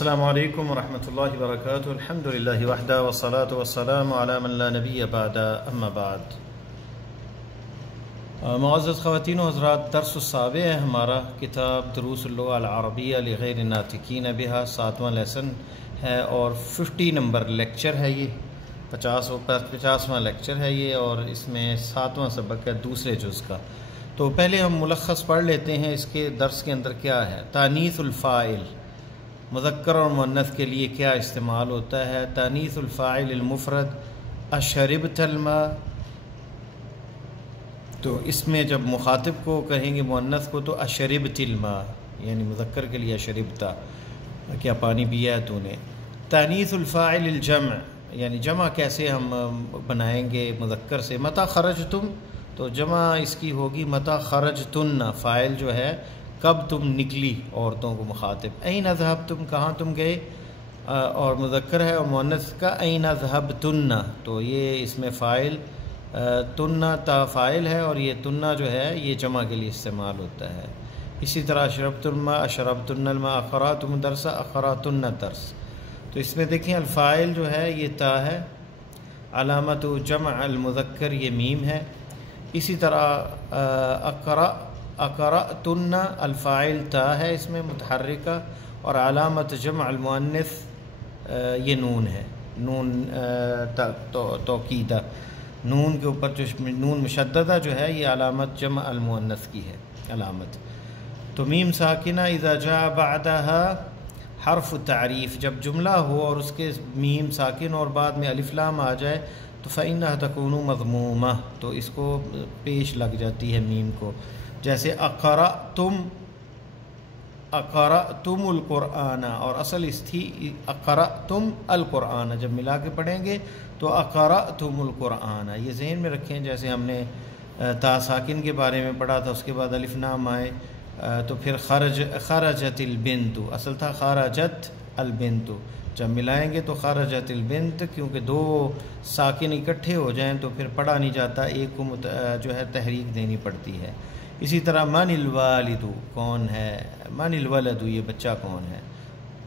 السلام علیکم ورحمۃ اللہ وبرکاتہ۔ الحمد للہ وحدہ والصلاۃ والسلام علی من لا نبی بعد، اما بعد۔ معزز خواتین و حضرات، درس السابع ہے ہمارا، کتاب دروس اللغۃ العربیہ لغیر الناطقین بہا، 7واں لیسن ہے اور 50 نمبر لیکچر ہے یہ، 50واں لیکچر ہے یہ، اور اس میں 7واں سبق ہے دوسرے جز کا۔ تو پہلے ہم ملخص پڑھ لیتے ہیں اس کے درس کے اندر کیا ہے۔ تانیث الفاعل، مذکر اور مؤنث کے لیے کیا استعمال ہوتا ہے۔ تانیث الفاعل المفرد، اشربت الماء، تو اس میں جب مخاطب کو کہیں گے مؤنث کو تو اشربت الماء، یعنی مذکر کے لیے اشربتا، کیا پانی پیا ہے تو نے۔ تانیث الفاعل الجمع، یعنی جمع کیسے ہم بنائیں گے مذکر سے۔ متى خرجتم، تو جمع اس کی ہوگی متى خرجتن، فاعل جو ہے کب تم نکلی عورتوں کو مخاطب۔ این ذهبتم، کہاں تم گئے، اور مذکر ہے، اور مؤنث کا این ذهبتن، تو یہ اس میں فاعل تن تا فاعل ہے، اور یہ تنہ جو ہے یہ جمع کے لیے استعمال ہوتا ہے۔ اسی طرح اشربت الماء، اشربتن الماء، اقرأتم الدرس، اقرأتن الدرس۔ تو اس میں دیکھیں الفاعل جو ہے یہ تا ہے، علامت جمع المذکر یہ میم ہے۔ اسی طرح اقرأتن الفاعل تا ہے اس میں متحرکہ، اور علامت جمع المؤنث یہ نون ہے، نون توکیدہ، نون کے اوپر جو نون مشددہ جو ہے یہ علامت جمع المؤنث کی ہے علامت۔ تو میم ساکنہ اذا جاء بعدها حرف تعریف، جب جملہ ہو اور اس کے میم ساکن اور بعد میں الف لام آ جائے تو فإنها تكون مضمومہ، تو اس کو پیش لگ جاتی ہے میم کو، جیسے اقرأتم القرآن، اور اصل اس تھی اقرأتم القرآن، جب ملا کے پڑھیں گے تو اقرأتم القرآن، یہ ذہن میں رکھیں۔ جیسے ہم نے تا ساکن کے بارے میں پڑھا تھا، اس کے بعد الف لام آئے تو پھر خرجت البنت، اصل تھا خرجت البنت، جب ملائیں گے تو خرجت البنت، کیونکہ دو ساکن اکٹھے ہو جائیں تو پھر پڑھا نہیں جاتا، ایک کو جو ہے تحریک دینی پڑتی ہے۔ اسی طرح من الوالد، کون ہے، من الولد، یہ بچہ کون ہے،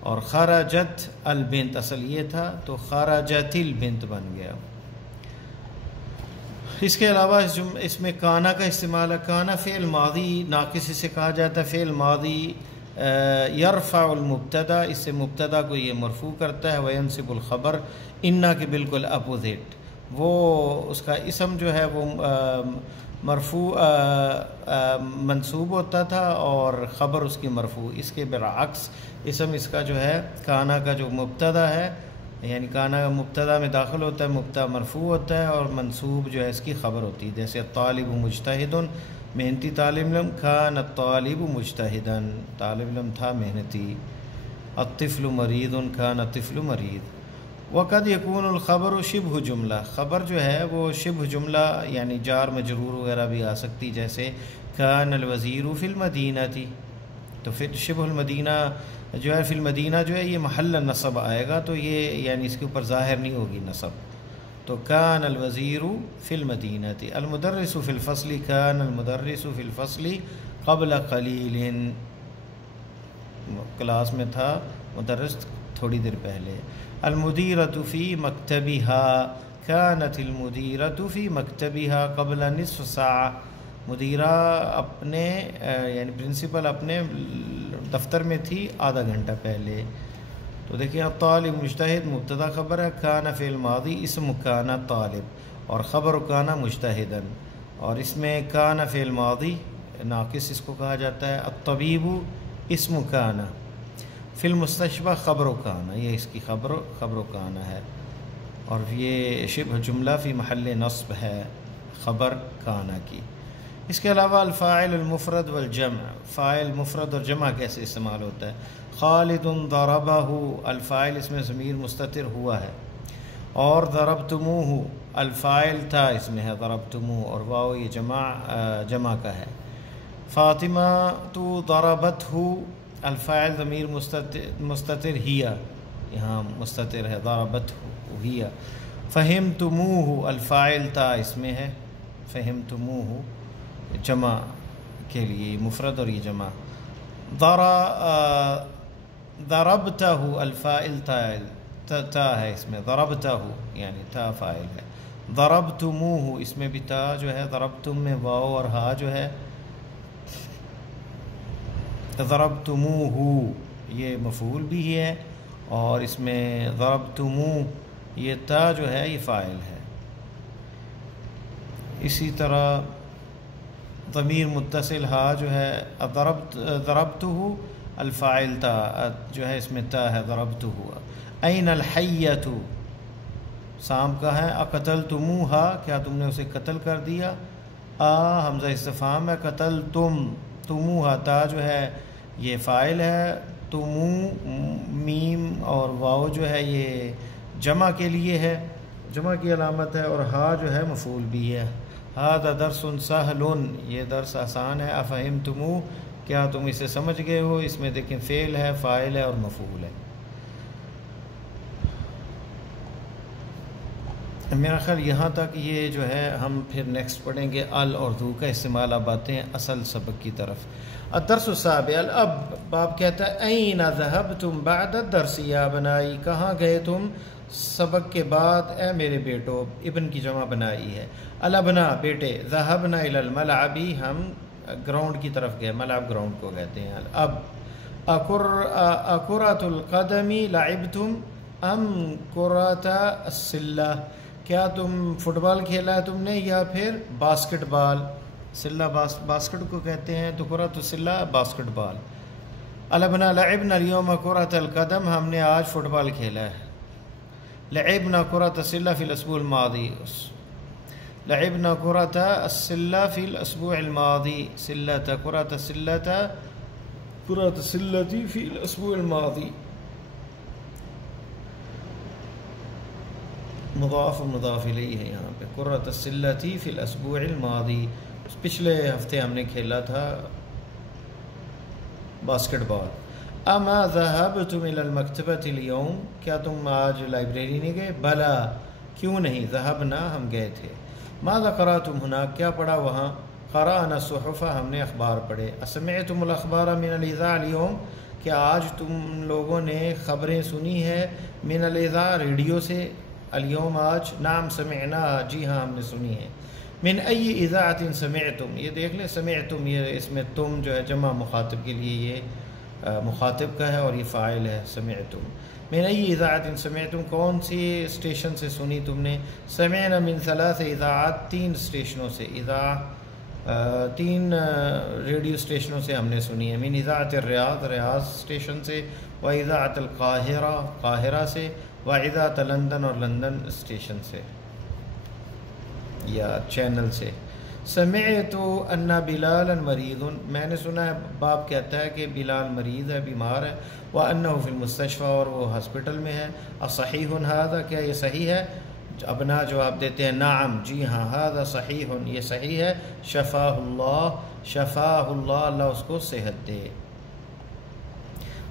اور خرجت البنت اصل یہ تھا تو خرجت البنت بن گیا۔ اس کے علاوہ اس میں کانا کا استعمال ہے۔ کانا فعل ماضی ناقص اسے کہا جاتا ہے، فعل ماضی یرفع المبتدا، اس سے مبتدا کو یہ مرفوع کرتا ہے، وینصب الخبر، انا کے بالکل اپوزٹ، وہ اس کا اسم جو ہے وہ مرفوع منصوب ہوتا تھا اور خبر اس کی مرفوع، اس کے برعکس اسم اس کا جو ہے کانا کا جو مبتدا ہے، یعنی کانا مبتدا میں داخل ہوتا ہے، مبتدا مرفوع ہوتا ہے اور منصوب جو ہے اس کی خبر ہوتی ہے۔ جیسے طالب مجتہد، محنتی طالب علم، کان الطالب مجتہدا، طالب علم تھا محنتی۔ الطفل مریض، کان الطفل مریض۔ وقد یکون الخبر شبہ جملہ، خبر جو ہے وہ شبہ جملہ یعنی جار مجرور وغیرہ بھی آ سکتی، جیسے کان الوزیر فی المدینہ تھی، تو پھر شبہ المدینہ جو ہے فی المدینہ جو ہے یہ محل نصب آئے گا، تو یہ یعنی اس کے اوپر ظاہر نہیں ہوگی نصب، تو کان الوزیر فی المدینہ تھی۔ المدرس فی الفصل، کان المدرس فی الفصل قبل قلیل، کلاس میں تھا مدرس تھوڑی دیر پہلے۔ المدیرۃ فی مکتبها، کانت المدیرۃ فی مکتبها قبل نصف ساعہ، مدیرہ اپنے یعنی پرنسپل اپنے دفتر میں تھی آدھا گھنٹہ پہلے۔ تو دیکھیں طالب مجتہد مبتدا خبر ہے، کان فعل ماضی اسم کان طالب، اور خبر کان مجتہدا، اور اس میں کان فعل ماضی ناقص اس کو کہا جاتا ہے۔ الطبیب اسم کان، فی المستشفى خبر کان، یہ اس کی خبر کان ہے، اور یہ شبہ جملہ فی محل نصب ہے خبر کانا کی۔ اس کے علاوہ الفاعل المفرد والجمع، فاعل مفرد اور جمع کیسے استعمال ہوتا ہے۔ خالد ضربہ، الفاعل اس میں ضمیر مستتر ہوا ہے، اور ضربتموہ الفاعل تھا اس میں ہے ضربتموہ، اور واو یہ جمع کا ہے۔ فاطمہ تو ضربتہ، الفاعل ضمیر مستتر ہیا، یہاں مستتر ہے ضربتہ ہیا۔ فہمتموہ الفاعل تھا اس میں ہے، فہمتموہ جمع کے لیے مفرد اور یہ جمع۔ ضربتہ الفاعل تا ہے اس میں، ضربتہ یعنی تا فاعل ہے. ضربتموہ اس میں بھی تا جو ہے، ضربتم میں واو اور ہا جو ہے. ضربتموہ یہ مفعول بھی ہے، اور اس میں ضربتمو یہ تا جو ہے یہ فاعل ہے. اسی طرح ضمیر متصل ہا جو ہے، ضربتہ الفاعل تا جو ہے اس میں تا ہے، ضربتہ. این الحیۃ سانپ کا ہے. اقتلتموہا کیا تم نے اسے قتل کر دیا. حمزہ استفہام ہے. قتلتم تموہا تا جو ہے یہ فاعل ہے. تمو میم اور واو جو ہے یہ جمع کے لیے ہے، جمع کی علامت ہے، اور ہا جو ہے مفعول بھی ہے. ھذا درس سہل یہ درس آسان ہے. افہمتمو کیا تم اسے سمجھ گئے ہو. اس میں دیکھیں فعل ہے، فاعل ہے اور مفعول ہے. میرا خیال یہاں تک یہ جو ہے ہم پھر نیکسٹ پڑھیں گے ال اور ذو کا استعمال. اب آتے ہیں اصل سبق کی طرف. الدرس السابع الاب. باب کہتا ہے این ذهبتم بعد الدرس یا بنائی، کہاں گئے تم سبق کے بعد اے میرے بیٹو. ابن کی جمع بنائی ہے. الابنا بیٹے. ذهبنا الى الملعب ہم گراؤنڈ کی طرف گئے. ملعب گراؤنڈ کو کہتے ہیں. الاب. اکرۃ القدم لعبتم ام کرۃ السلہ، کیا تم فٹ بال کھیلا ہے تم نے یا پھر باسکٹ بال. سلہ باسکٹ کو کہتے ہیں، تو کرۃ السلہ باسکٹ بال. الابنا لعبنا اليوم کرۃ القدم ہم نے آج فٹ بال کھیلا ہے. لعبنا کرۃ السلہ فی الاسبوع الماضی. لعبنا کرۃ السلہ فی الاسبوع الماضی. سلۃ کرۃ السلۃ کرۃ السلۃ فی الاسبوع الماضی. مضاف و مضاف الیہ ہے یہاں پہ. کرۃ السلۃ فی الاسبوع الماضی، پچھلے ہفتے ہم نے کھیلا تھا باسکٹ بال. اما ذهبتم الى المکتبۃ اليوم، کیا تم آج لائبریری نہیں گئے. بلا کیوں نہیں. ذهبنا ہم گئے تھے. ماذا قرأتم هناك، کیا پڑھا وہاں. قرأنا الصحف ہم نے اخبار پڑھے. اسمعتم الاخبار من الاذاعہ اليوم، کیا آج تم لوگوں نے خبریں سنی ہے من الاذاعہ ریڈیو سے. اليوم آج. نعم سمعنا جی ہاں ہم نے سنی ہے. من ای اذاعۃ سمعتم، یہ دیکھ لیں سمعتم یہ اس میں تم جو ہے جمع مخاطب کے لیے یہ مخاطب کا ہے اور یہ فاعل ہے. سمعتم. من ای اذاعۃ سمعتم کون سی اسٹیشن سے سنی تم نے. سمعنا من ثلاث اذاعات تین اسٹیشنوں سے. اذاعہ تین ریڈیو اسٹیشنوں سے ہم نے سنی ہے. من اذاعۃ الریاض ریاض اسٹیشن سے، و اذاعۃ القاہرہ قاہرہ سے، و اذاعۃ لندن اور لندن اسٹیشن سے یا چینل سے. سمعت ان بلالا مریض، میں نے سنا ہے باب کہتا ہے کہ بلال مریض ہے، بیمار ہے. وانہ فی المستشفى اور وہ ہاسپٹل میں ہے. اصحیح ھذا کیا یہ صحیح ہے. ابنا جواب دیتے ہیں نعم جی ہاں. ھذا صحیح یہ صحیح ہے. شفاہ اللہ شفاہ اللہ اللہ اس کو صحت دے.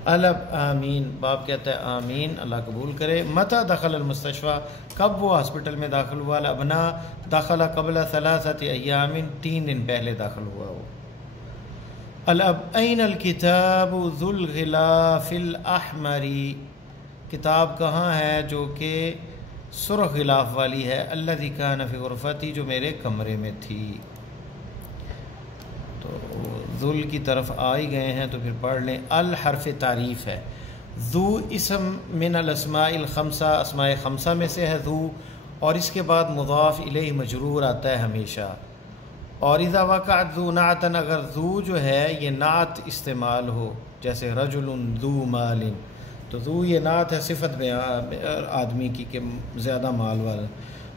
الب آمین باب کہتا ہے آمین اللہ قبول کرے. متى دخل المستشفى کب وہ ہاسپٹل میں داخل ہوا. الابنا دخل قبل 3 ایام 3 دن پہلے داخل ہوا وہ. الاب این الکتاب ذو الغلاف الاحمر، کتاب کہاں ہے جو کہ سرخ غلاف والی ہے. الذی کان فی غرفتی جو میرے کمرے میں تھی. تو ذل کی طرف آ ہی گئے ہیں تو پھر پڑھ لیں. الحرف تعریف ہے. ذو اسم من الاسماء الخمسہ اسماء خمسہ میں سے ہے ذو، اور اس کے بعد مضاف الیہ مجرور آتا ہے ہمیشہ. اور اذا وقعت ذو نعتن اگر ذو جو ہے یہ نعت استعمال ہو جیسے رجل ذو مال، تو ذو یہ نعت ہے صفت آدمی کی کہ زیادہ مال والا.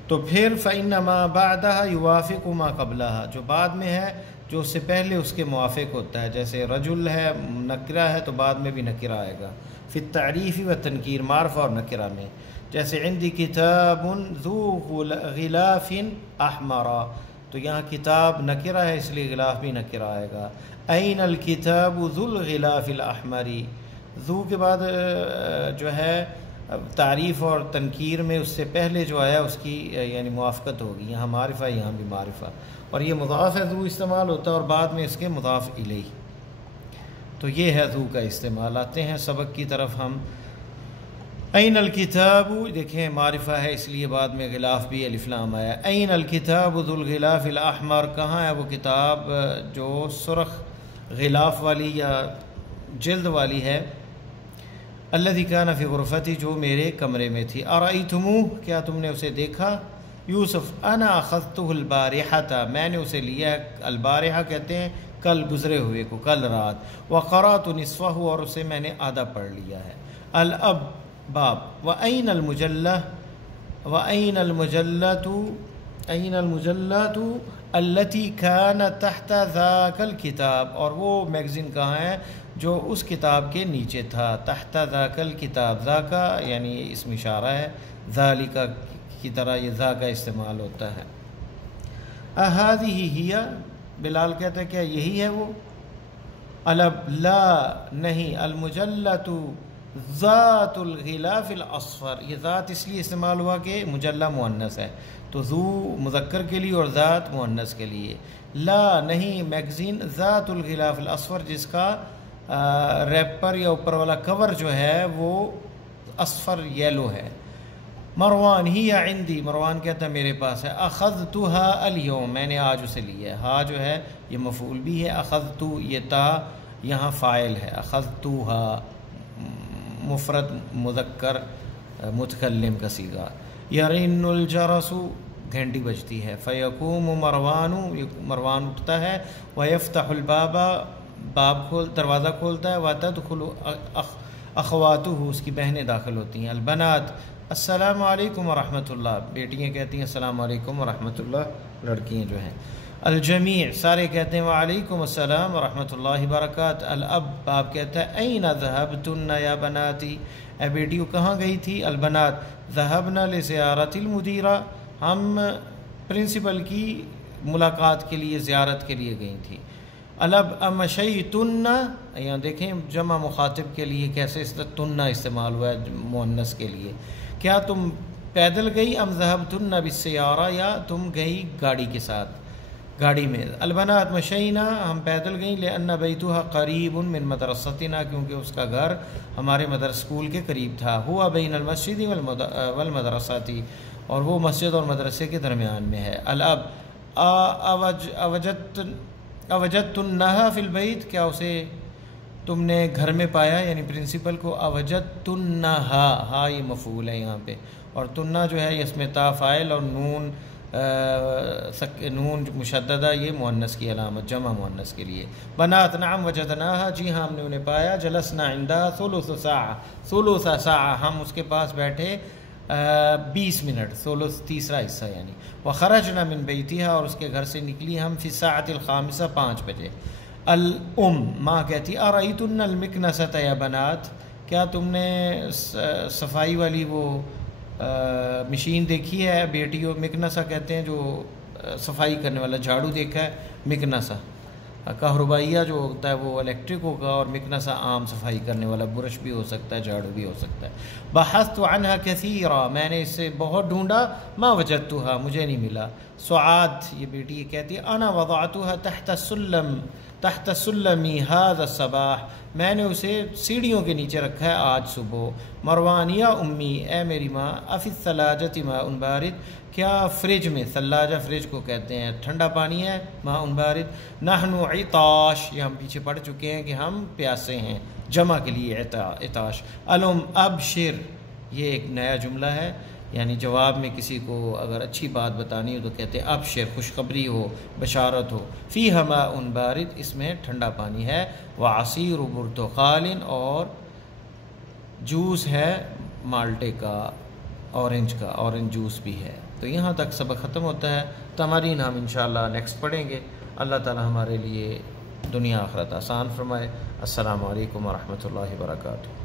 تو پھر فإنما بعدها يوافق ما قبلها جو بعد میں ہے جو اس سے پہلے اس کے موافق ہوتا ہے. جیسے رجل ہے نکرہ ہے تو بعد میں بھی نکرہ آئے گا. فی التعریف و تنکیر معرفہ اور نکرہ میں. جیسے عندی کتاب ذو غلاف احمر، تو یہاں کتاب نکرہ ہے اس لیے غلاف بھی نکرہ آئے گا. این الکتاب ذو الغلاف الاحمر، ذو کے بعد جو ہے تعریف اور تنکیر میں اس سے پہلے جو آیا اس کی یعنی موافقت ہوگی. یہاں معرفہ یہاں بھی معرفہ، اور یہ مضاف ہے ذو استعمال ہوتا ہے اور بعد میں اس کے مضاف الیہ. تو یہ ہے ذو کا استعمال۔ آتے ہیں سبق کی طرف ہم۔ این الکتاب، دیکھیں معرفہ ہے اس لیے بعد میں غلاف بھی الف لام آیا۔ این الکتاب ذو الغلاف الاحمر، کہاں ہے وہ کتاب جو سرخ غلاف والی یا جلد والی ہے؟ الذی کان فی غرفتی، جو میرے کمرے میں تھی۔ ارأیتموہ، کیا تم نے اسے دیکھا؟ یوسف، انا اخذتہ البارحۃ، میں نے اسے لیا ہے، البارحہ کہتے ہیں کل گزرے ہوئے کو، کل رات۔ وقرأت نصفہ، اور اسے میں نے آدھا پڑھ لیا ہے۔ الاب باب، وأین المجلہ، وأین المجلۃ، این المجلۃ التی کان تحت ذاک الکتاب، اور وہ میگزین کہاں ہے جو اس کتاب کے نیچے تھا۔ تحت ذاک الکتاب، ذاکا یعنی اسم اشارہ ہے، ذالکا کی طرح یہ ذا کا استعمال ہوتا ہے۔ اہذہ ہی، بلال کہتا ہے کیا یہی ہے وہ؟ الب لا نہیں، المجلۃ ذات الغلاف الاصفر، یہ ذات اس لیے استعمال ہوا کہ مجلہ مؤنث ہے، تو ذو مذکر کے لیے اور ذات مؤنث کے لیے۔ لا نہیں، میگزین ذات الغلاف الاصفر، جس کا ریپر یا اوپر والا کور جو ہے وہ اصفر یلو ہے۔ مروان، ہی عندی، مروان کہتا ہے میرے پاس ہے۔ اخذتها اليوم، میں نے آج اسے لیا ہے۔ ہا جو ہے یہ مفعول بھی ہے، اخذت یہ تا یہاں فاعل ہے۔ اخذتها مفرد مذکر متکلم کا صیغہ۔ یرن الجرس، گھنٹی بجتی ہے۔ فیقوم مروان، مروان اٹھتا ہے۔ ویفتح الباب، دروازہ کھولتا ہے۔ وتدخل اخواتہ، اس کی بہنیں داخل ہوتی ہیں۔ البنات، السلام علیکم ورحمۃ اللہ، بیٹیاں کہتی ہیں السلام علیکم ورحمۃ اللہ، لڑکیاں جو ہیں۔ الجمیع، سارے کہتے ہیں وعلیکم السلام ورحمۃ اللہ وبرکاتہ۔ الاب، باپ کہتا ہے این ذهبتن یا بناتی، اے بیٹیوں کہاں گئی تھی؟ البنات، ذهبنا لزیارت المدیرہ، ہم پرنسپل کی ملاقات کے لیے، زیارت کے لیے گئی تھی۔ الب امشیتن، یہاں دیکھیں جمع مخاطب کے لیے کیسے تن استعمال ہوا ہے مؤنث کے لیے۔ کیا تم پیدل گئی؟ ام ذهبتن بالسیارہ، یا تم گئی گاڑی کے ساتھ، گاڑی میں۔ البنات مشینا، ہم پیدل گئیں۔ لأن بیتها قریب من مدرستنا، کیونکہ اس کا گھر ہمارے اسکول کے قریب تھا۔ ہوا بین المسجد والمدرسۃ، اور وہ مسجد اور مدرسے کے درمیان میں ہے۔ الاب اوجدتنها فی البیت، کیا اسے تم نے گھر میں پایا، یعنی پرنسپل کو۔ اوجدتنها، ہاں یہ مفعول ہے یہاں پہ، اور تنہ جو ہے اس میں تا فاعل، اور نون مشددہ یہ مؤنث کی علامت، جمع مؤنث کے لیے۔ بنات، نعم وجدناها، جی ہاں ہم نے انہیں پایا۔ جلسنا عندها ثلث ساعہ، ثلث ساعہ، ہم اس کے پاس بیٹھے 20 منٹ، ثلث تیسرا حصہ یعنی۔ وخرجنا من بیتها، اور اس کے گھر سے نکلی ہم فی الساعۃ الخامسہ، 5 بجے۔ الام، ماں کہتی ارأیتن المکنسۃ یا بنات، کیا تم نے صفائی والی وہ مشین دیکھی ہے بیٹیوں؟ مکنسہ کہتے ہیں جو صفائی کرنے والا، جھاڑو دیکھا ہے مکنسہ، کہربائیہ جو ہوتا ہے وہ الیکٹرک ہوگا، اور مکنسہ عام صفائی کرنے والا، برش بھی ہو سکتا ہے، جھاڑو بھی ہو سکتا ہے۔ بحثت عنها کثیرا، میں نے اس سے بہت ڈھونڈا۔ ما وجدتها، مجھے نہیں ملا۔ سعاد، یہ بیٹی یہ کہتی ہے انا وضعتها تحت سلمی هذا الصباح، میں نے اسے سیڑھیوں کے نیچے رکھا ہے آج صبح۔ مروان، یا امی، اے میری ماں، افی الثلاجۃ ماء بارد، کیا فریج میں، ثلاجہ فریج کو کہتے ہیں، ٹھنڈا پانی ہے، ماء بارد۔ نحن عطاش، یہ ہم پیچھے پڑھ چکے ہیں کہ ہم پیاسے ہیں، جمع کے لیے عطاش۔ الم ابشر، یہ ایک نیا جملہ ہے، یعنی جواب میں کسی کو اگر اچھی بات بتانی ہو تو کہتے ہیں ابشر، خوشخبری ہو، بشارت ہو۔ فیہا ماء بارد، اس میں ٹھنڈا پانی ہے۔ وعصیر برتقال، اور جوس ہے مالٹے کا، اورنج کا، اورنج جوس بھی ہے۔ تو یہاں تک سبق ختم ہوتا ہے، تمارین ہم انشاءاللہ نیکسٹ پڑھیں گے۔ اللہ تعالی ہمارے لیے دنیا آخرت آسان فرمائے۔ السلام علیکم ورحمۃ اللہ وبرکاتہ۔